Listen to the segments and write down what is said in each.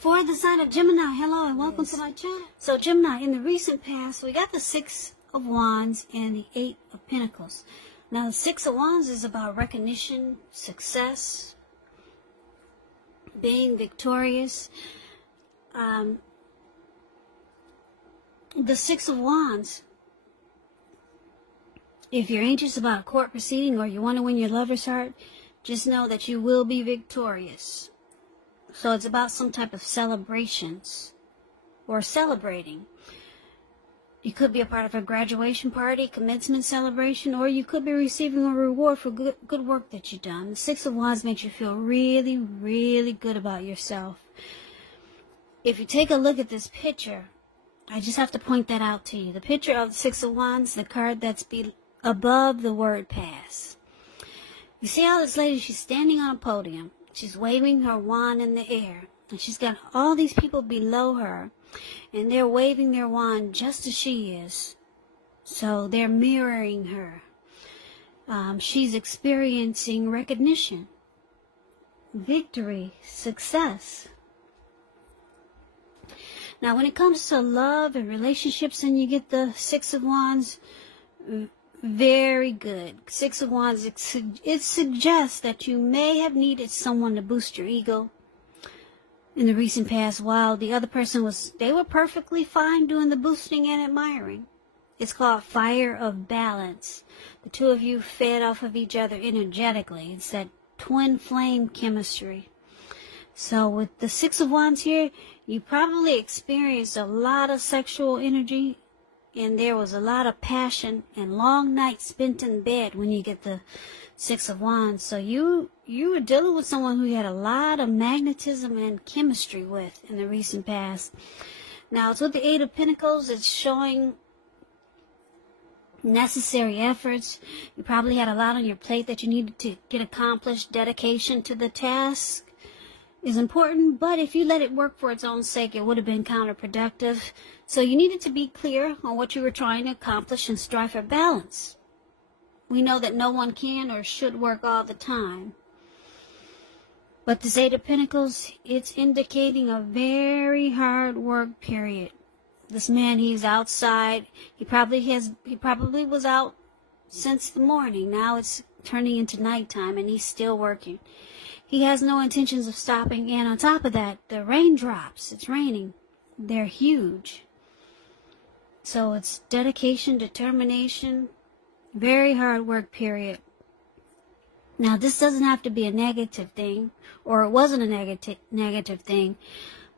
For the sign of Gemini, hello and welcome to my channel. So Gemini, in the recent past, we got the Six of Wands and the Eight of Pentacles. Now the Six of Wands is about recognition, success, being victorious. The Six of Wands, if you're anxious about a court proceeding or you want to win your lover's heart, just know that you will be victorious. So it's about some type of celebrations or celebrating. You could be a part of a graduation party, commencement celebration, or you could be receiving a reward for good work that you've done. The Six of Wands makes you feel really, really good about yourself. If you take a look at this picture, I just have to point that out to you. The picture of the Six of Wands, the card that's above the word pass. You see how this lady, she's standing on a podium. She's waving her wand in the air. And she's got all these people below her. And they're waving their wand just as she is. So they're mirroring her. She's experiencing recognition, victory, success. Now when it comes to love and relationships and you get the Six of Wands, very good. Six of Wands, it suggests that you may have needed someone to boost your ego in the recent past while the other person they were perfectly fine doing the boosting and admiring. It's called fire of balance. The two of you fed off of each other energetically. It's that twin flame chemistry. So with the Six of Wands here, you probably experienced a lot of sexual energy. And there was a lot of passion and long nights spent in bed when you get the Six of Wands. So you were dealing with someone who you had a lot of magnetism and chemistry with in the recent past. Now, it's with the Eight of Pentacles. It's showing necessary efforts. You probably had a lot on your plate that you needed to get accomplished. Dedication to the task is important, but if you let it work for its own sake, it would have been counterproductive. So you needed to be clear on what you were trying to accomplish and strive for balance. We know that no one can or should work all the time. But this Eight of Pentacles, it's indicating a very hard work period. This man, he's outside. He probably was out since the morning. Now it's turning into nighttime and he's still working. He has no intentions of stopping, and on top of that, the raindrops, it's raining, they're huge. So it's dedication, determination, very hard work period. Now, this doesn't have to be a negative thing, or it wasn't a negative thing,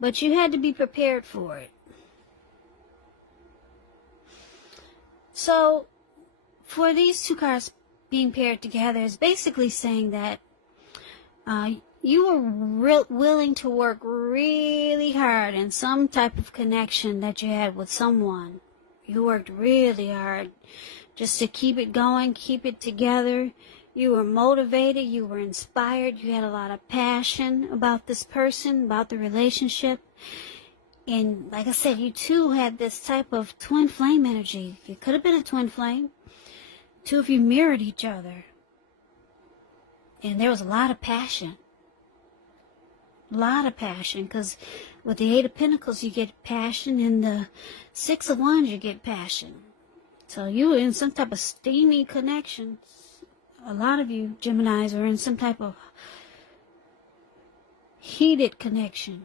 but you had to be prepared for it. So, for these two cards being paired together, it's basically saying that you were willing to work really hard in some type of connection that you had with someone. You worked really hard just to keep it going, keep it together. You were motivated, you were inspired, you had a lot of passion about this person, about the relationship. And like I said, you two had this type of twin flame energy. You could have been a twin flame. Two of you mirrored each other. And there was a lot of passion. A lot of passion. Because with the Eight of Pentacles, you get passion. And the Six of Wands, you get passion. So you were in some type of steamy connection. A lot of you Geminis are in some type of heated connection.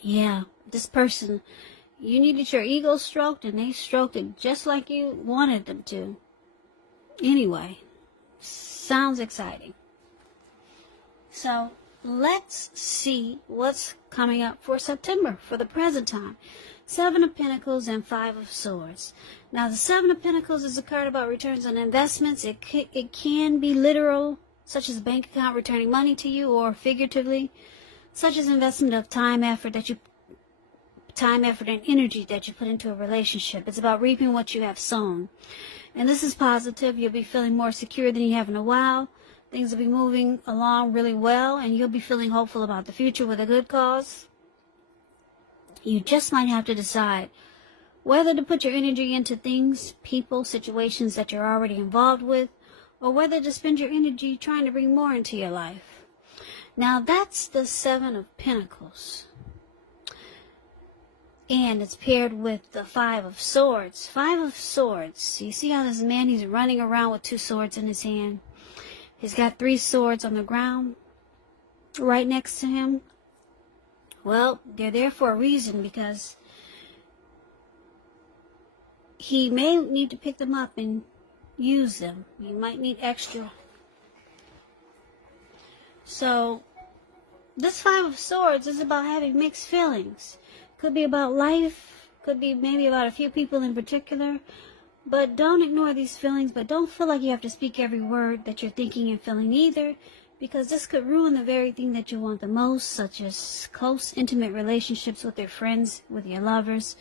Yeah, this person, you needed your ego stroked. And they stroked it just like you wanted them to. Anyway. Sounds exciting. So let's see what's coming up for September for the present time. Seven of Pentacles and Five of Swords. Now the Seven of Pentacles is a card about returns on investments. It can be literal, such as a bank account returning money to you, or figuratively, such as investment of time, effort, and energy that you put into a relationship. It's about reaping what you have sown. And this is positive. You'll be feeling more secure than you have in a while. Things will be moving along really well, and you'll be feeling hopeful about the future with a good cause. You just might have to decide whether to put your energy into things, people, situations that you're already involved with, or whether to spend your energy trying to bring more into your life. Now that's the Seven of Pentacles. And it's paired with the Five of Swords. Five of Swords. You see how this man, he's running around with 2 swords in his hand. He's got 3 swords on the ground right next to him. Well, they're there for a reason, because he may need to pick them up and use them. He might need extra. So this Five of Swords is about having mixed feelings. Could be about life, could be maybe about a few people in particular, but don't ignore these feelings. But don't feel like you have to speak every word that you're thinking and feeling either, because this could ruin the very thing that you want the most, such as close, intimate relationships with your friends, with your lovers.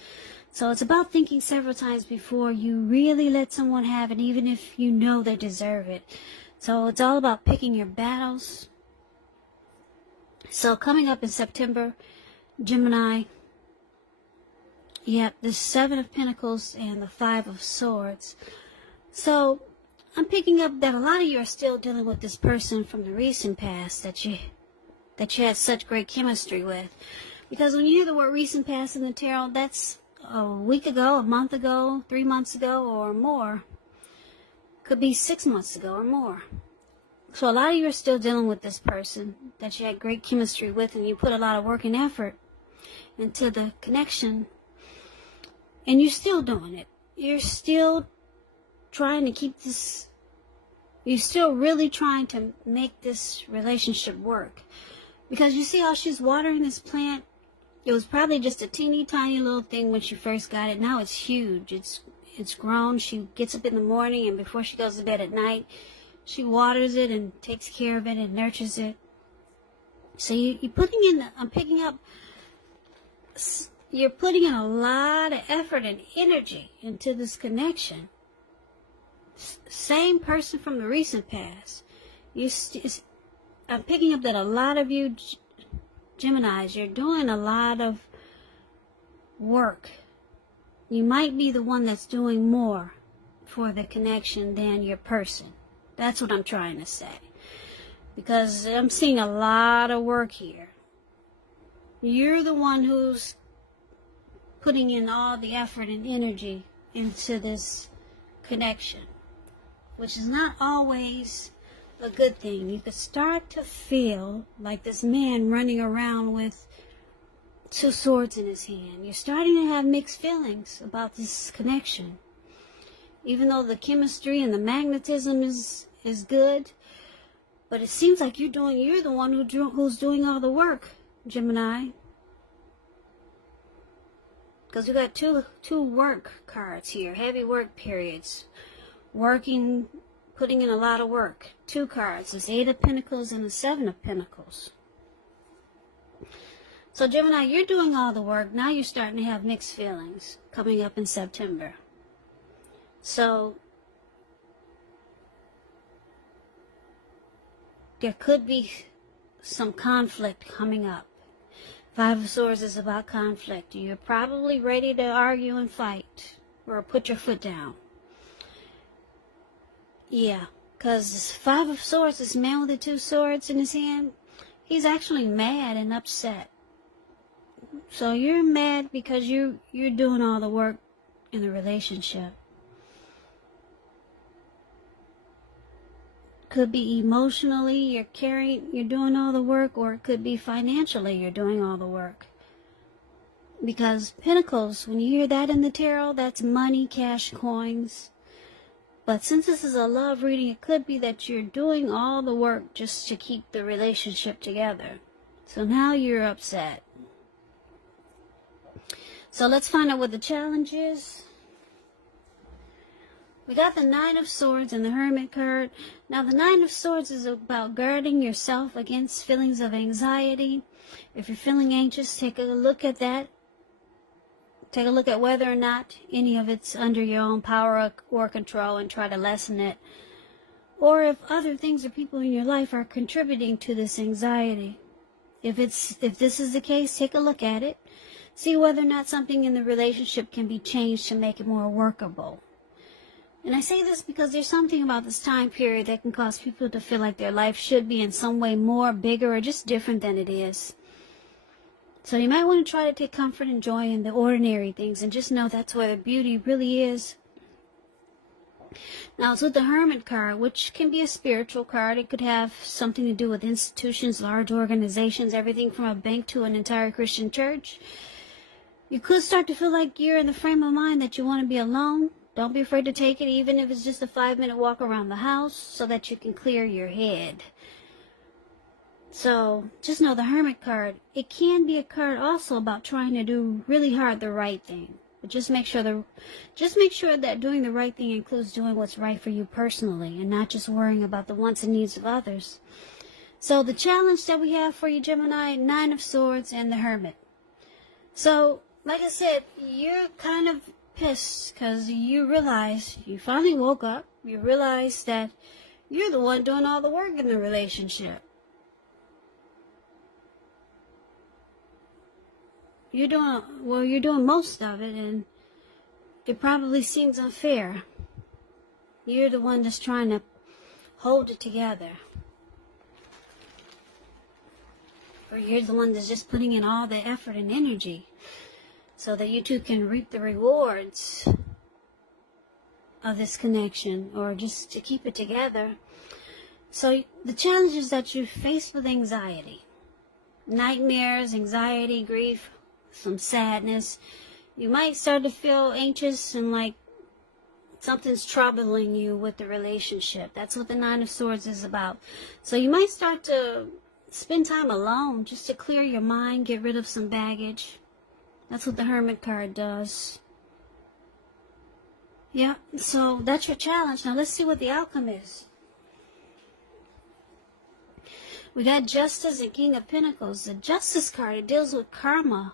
So it's about thinking several times before you really let someone have it, even if you know they deserve it. So it's all about picking your battles. So coming up in September, Gemini, yep, the Seven of Pentacles and the Five of Swords. So I'm picking up that a lot of you are still dealing with this person from the recent past that you had such great chemistry with. Because when you hear the word recent past in the tarot, that's a week ago, a month ago, 3 months ago, or more. Could be 6 months ago or more. So a lot of you are still dealing with this person that you had great chemistry with, and you put a lot of work and effort into the connection. And you're still doing it. You're still trying to keep this, you're still really trying to make this relationship work. Because you see how she's watering this plant? It was probably just a teeny tiny little thing when she first got it. Now it's huge. It's grown. She gets up in the morning, and before she goes to bed at night, she waters it and takes care of it and nurtures it. So you're putting in, I'm picking up, you're putting in a lot of effort and energy into this connection. Same person from the recent past. I'm picking up that a lot of you Geminis, you're doing a lot of work. You might be the one that's doing more for the connection than your person. That's what I'm trying to say. Because I'm seeing a lot of work here. You're the one who's putting in all the effort and energy into this connection, which is not always a good thing. You could start to feel like this man running around with 2 swords in his hand. You're starting to have mixed feelings about this connection. Even though the chemistry and the magnetism is good, but it seems like you're the one who's doing all the work, Gemini. Because we got two work cards here, heavy work periods, working, putting in a lot of work. 2 cards, this 8 of Pentacles and the 7 of Pentacles. So Gemini, you're doing all the work. Now you're starting to have mixed feelings coming up in September. So there could be some conflict coming up. 5 of Swords is about conflict. You're probably ready to argue and fight or put your foot down. Yeah, because this 5 of Swords, this man with the 2 swords in his hand, he's actually mad and upset. So you're mad because you're doing all the work in the relationship. Could be emotionally, you're doing all the work, or it could be financially, you're doing all the work. Because Pentacles, when you hear that in the tarot, that's money, cash, coins. But since this is a love reading, it could be that you're doing all the work just to keep the relationship together. So now you're upset. So let's find out what the challenge is. We got the 9 of Swords and the Hermit card. Now the 9 of Swords is about guarding yourself against feelings of anxiety. If you're feeling anxious, take a look at that. Take a look at whether or not any of it's under your own power or control and try to lessen it. Or if other things or people in your life are contributing to this anxiety. If this is the case, take a look at it. See whether or not something in the relationship can be changed to make it more workable. And I say this because there's something about this time period that can cause people to feel like their life should be in some way more, bigger, or just different than it is. So you might want to try to take comfort and joy in the ordinary things and just know that's where the beauty really is. Now it's with the Hermit card, which can be a spiritual card. It could have something to do with institutions, large organizations, everything from a bank to an entire Christian church. You could start to feel like you're in the frame of mind that you want to be alone. Don't be afraid to take it, even if it's just a 5-minute walk around the house, so that you can clear your head. So just know the Hermit card, it can be a card also about trying to do really hard the right thing. But just make sure that doing the right thing includes doing what's right for you personally and not just worrying about the wants and needs of others. So the challenge that we have for you, Gemini, 9 of Swords and the Hermit. So, like I said, you're kind of pissed because you realize, you finally woke up, you realize that you're the one doing all the work in the relationship. You're doing most of it, and it probably seems unfair. You're the one that's trying to hold it together. Or you're the one that's just putting in all the effort and energy so that you two can reap the rewards of this connection, or just to keep it together. So the challenge is that you're faced with anxiety. Nightmares, anxiety, grief, some sadness. You might start to feel anxious and like something's troubling you with the relationship. That's what the 9 of Swords is about. So you might start to spend time alone just to clear your mind, get rid of some baggage. That's what the Hermit card does. Yeah, so that's your challenge. Now let's see what the outcome is. We got Justice and King of Pentacles. The Justice card, it deals with karma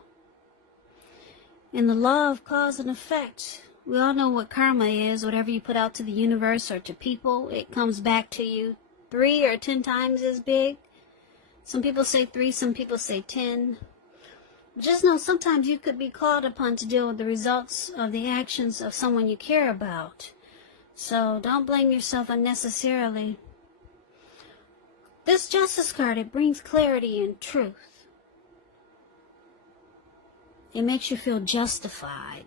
and the law of cause and effect. We all know what karma is. Whatever you put out to the universe or to people, it comes back to you 3 or 10 times as big. Some people say 3, some people say 10. Just know sometimes you could be called upon to deal with the results of the actions of someone you care about. So don't blame yourself unnecessarily. This Justice card, it brings clarity and truth. It makes you feel justified.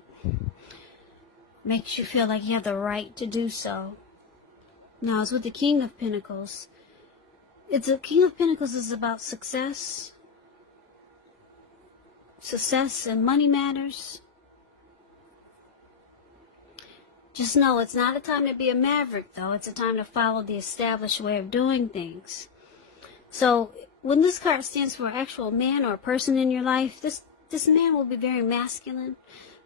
Makes you feel like you have the right to do so. Now, it's with the King of Pentacles. The King of Pentacles is about success. Success and money matters. Just know it's not a time to be a maverick, though. It's a time to follow the established way of doing things. So, when this card stands for an actual man or a person in your life, this man will be very masculine.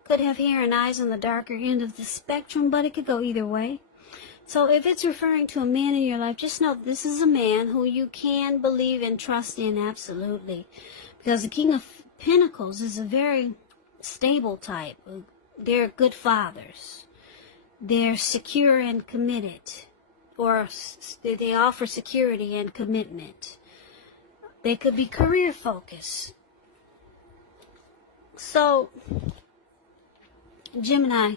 Could have hair and eyes on the darker end of the spectrum, but it could go either way. So if it's referring to a man in your life, just know this is a man who you can believe and trust in absolutely. Because the King of Pentacles is a very stable type. They're good fathers. They're secure and committed. Or they offer security and commitment. They could be career focused. So, Gemini,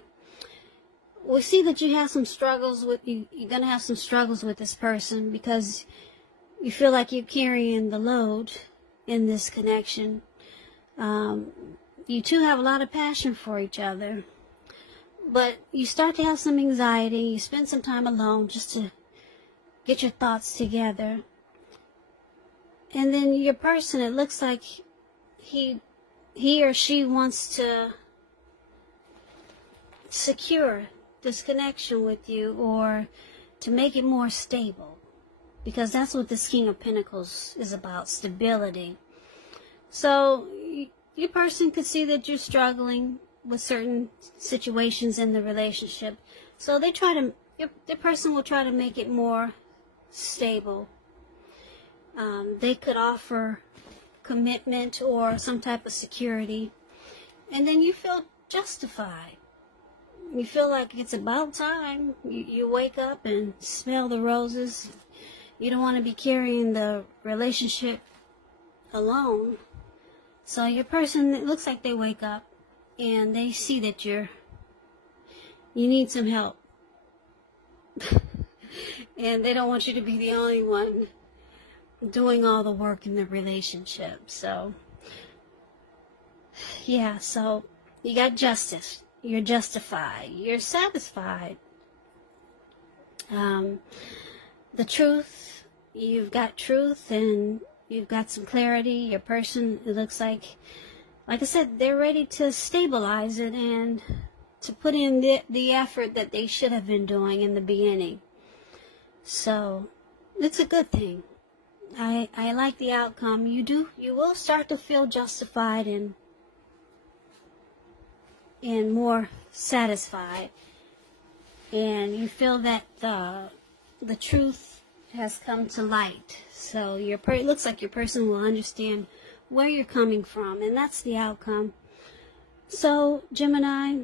we see that you have some struggles with you're going to have some struggles with this person because you feel like you're carrying the load in this connection. You two have a lot of passion for each other, but you start to have some anxiety. You spend some time alone just to get your thoughts together. And then your person, it looks like he or she wants to secure this connection with you or to make it more stable, because that's what this King of Pentacles is about, stability. So your person could see that you're struggling with certain situations in the relationship, so the person will try to make it more stable. They could offer commitment or some type of security, and then you feel justified. You feel like it's about time. You wake up and smell the roses. You don't want to be carrying the relationship alone. So your person, it looks like they wake up and they see that you need some help. And they don't want you to be the only one doing all the work in the relationship. So, yeah, so you got justice. You're justified. You're satisfied. The truth, you've got truth and you've got some clarity. Your person, it looks like I said, they're ready to stabilize it and to put in the effort that they should have been doing in the beginning. So it's a good thing. I like the outcome. You will start to feel justified and more satisfied, and you feel that the truth has come to light. So it looks like your person will understand where you're coming from, and that's the outcome. So Gemini,